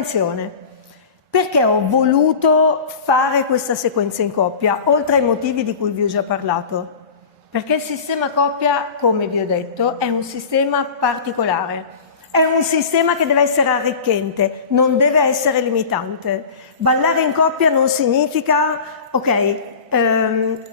attenzione, perché ho voluto fare questa sequenza in coppia, oltre ai motivi di cui vi ho già parlato? Perché il sistema coppia, come vi ho detto, è un sistema particolare. È un sistema che deve essere arricchente, non deve essere limitante. Ballare in coppia non significa, ok,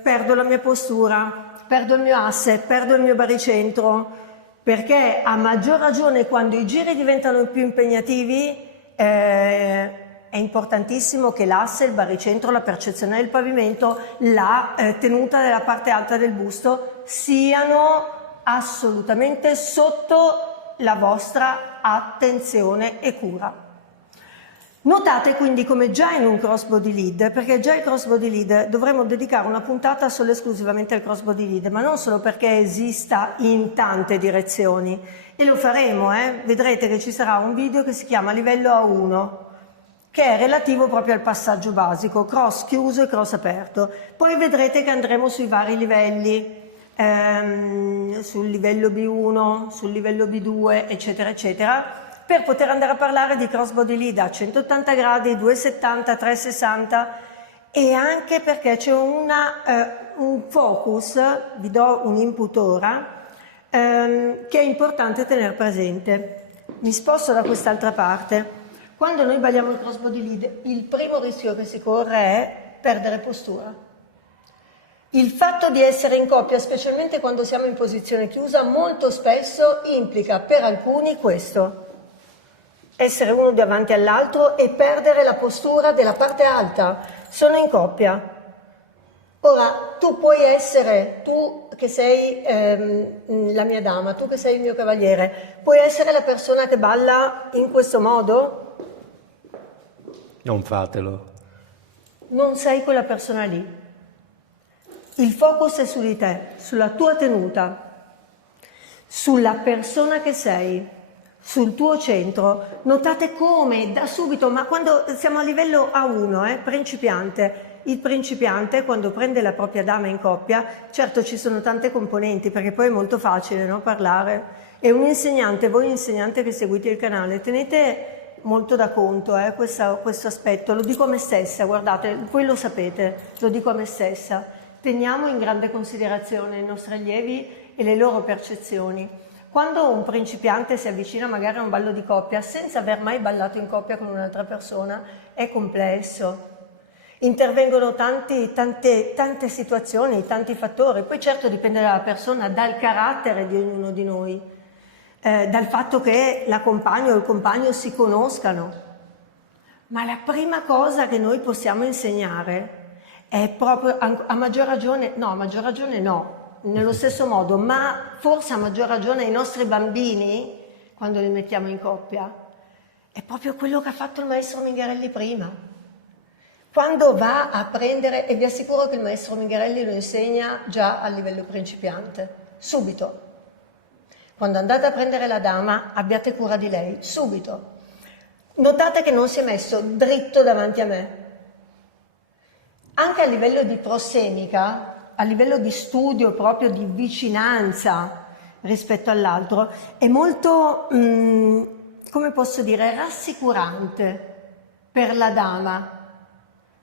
perdo la mia postura, perdo il mio asse, perdo il mio baricentro, perché a maggior ragione quando i giri diventano più impegnativi è importantissimo che l'asse, il baricentro, la percezione del pavimento, la tenuta della parte alta del busto siano assolutamente sotto la vostra attenzione e cura. Notate quindi come già in un crossbody lead, perché già il crossbody lead dovremmo dedicare una puntata solo e esclusivamente al crossbody lead, ma non solo perché esista in tante direzioni, e lo faremo, vedrete che ci sarà un video che si chiama livello A1, che è relativo proprio al passaggio basico, cross chiuso e cross aperto. Poi vedrete che andremo sui vari livelli, sul livello B1, sul livello B2, eccetera, eccetera, per poter andare a parlare di crossbody lead a 180 gradi, 270, 360, e anche perché c'è un focus, vi do un input ora, che è importante tenere presente. Mi sposto da quest'altra parte. Quando noi balliamo il crossbody lead, il primo rischio che si corre è perdere postura. Il fatto di essere in coppia, specialmente quando siamo in posizione chiusa, molto spesso implica per alcuni questo: essere uno davanti all'altro e perdere la postura della parte alta. Sono in coppia. Ora, tu puoi essere, tu che sei la mia dama, tu che sei il mio cavaliere, puoi essere la persona che balla in questo modo? Non fatelo. Non sei quella persona lì. Il focus è su di te, sulla tua tenuta, sulla persona che sei, sul tuo centro. Notate come da subito, ma quando siamo a livello A1, principiante, il principiante quando prende la propria dama in coppia, certo ci sono tante componenti, perché poi è molto facile, no, parlare. E un insegnante, voi insegnante che seguite il canale, tenete molto da conto questo aspetto. Lo dico a me stessa, guardate, voi lo sapete, lo dico a me stessa. Teniamo in grande considerazione i nostri allievi e le loro percezioni. Quando un principiante si avvicina magari a un ballo di coppia senza aver mai ballato in coppia con un'altra persona, è complesso. Intervengono tante situazioni, tanti fattori. Poi certo dipende dalla persona, dal carattere di ognuno di noi, dal fatto che la compagna o il compagno si conoscano. Ma la prima cosa che noi possiamo insegnare è proprio, a maggior ragione no, nello stesso modo, ma forse a maggior ragione ai nostri bambini, quando li mettiamo in coppia, è proprio quello che ha fatto il maestro Mingarelli prima. Quando va a prendere, e vi assicuro che il maestro Mingarelli lo insegna già a livello principiante, subito. Quando andate a prendere la dama, abbiate cura di lei, subito. Notate che non si è messo dritto davanti a me. Anche a livello di prossemica, a livello di studio proprio di vicinanza rispetto all'altro, è molto, come posso dire, rassicurante per la dama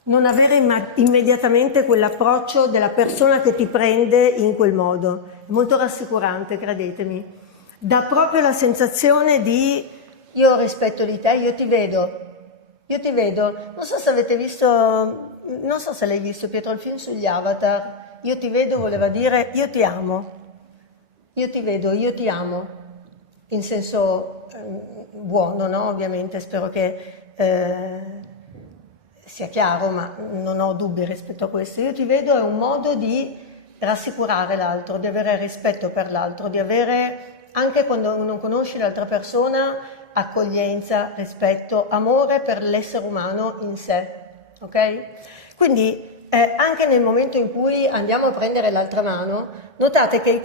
non avere immediatamente quell'approccio della persona che ti prende in quel modo. È molto rassicurante, credetemi. Dà proprio la sensazione di io ho rispetto di te, io ti vedo. Non so se avete visto... Non so se l'hai visto, Pietro, il film sugli Avatar. Io ti vedo voleva dire io ti amo. Io ti vedo, io ti amo. In senso buono, no? Ovviamente, spero che sia chiaro, ma non ho dubbi rispetto a questo. Io ti vedo è un modo di rassicurare l'altro, di avere rispetto per l'altro, di avere, anche quando non conosci l'altra persona, accoglienza, rispetto, amore per l'essere umano in sé. Ok? Quindi anche nel momento in cui andiamo a prendere l'altra mano, notate che il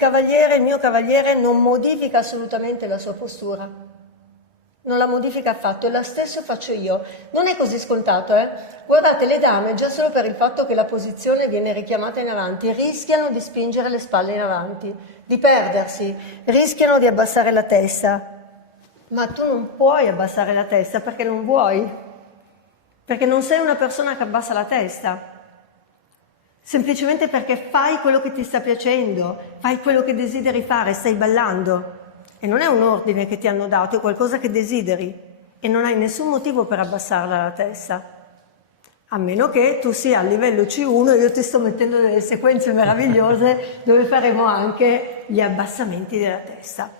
mio cavaliere, non modifica assolutamente la sua postura, non la modifica affatto, e la stesso faccio io. Non è così scontato, Guardate, le dame, già solo per il fatto che la posizione viene richiamata in avanti, rischiano di spingere le spalle in avanti, di perdersi, rischiano di abbassare la testa. Ma tu non puoi abbassare la testa perché non vuoi, perché non sei una persona che abbassa la testa, semplicemente perché fai quello che ti sta piacendo, fai quello che desideri fare, stai ballando. E non è un ordine che ti hanno dato, è qualcosa che desideri e non hai nessun motivo per abbassarla la testa. A meno che tu sia a livello C1 e io ti sto mettendo delle sequenze meravigliose dove faremo anche gli abbassamenti della testa.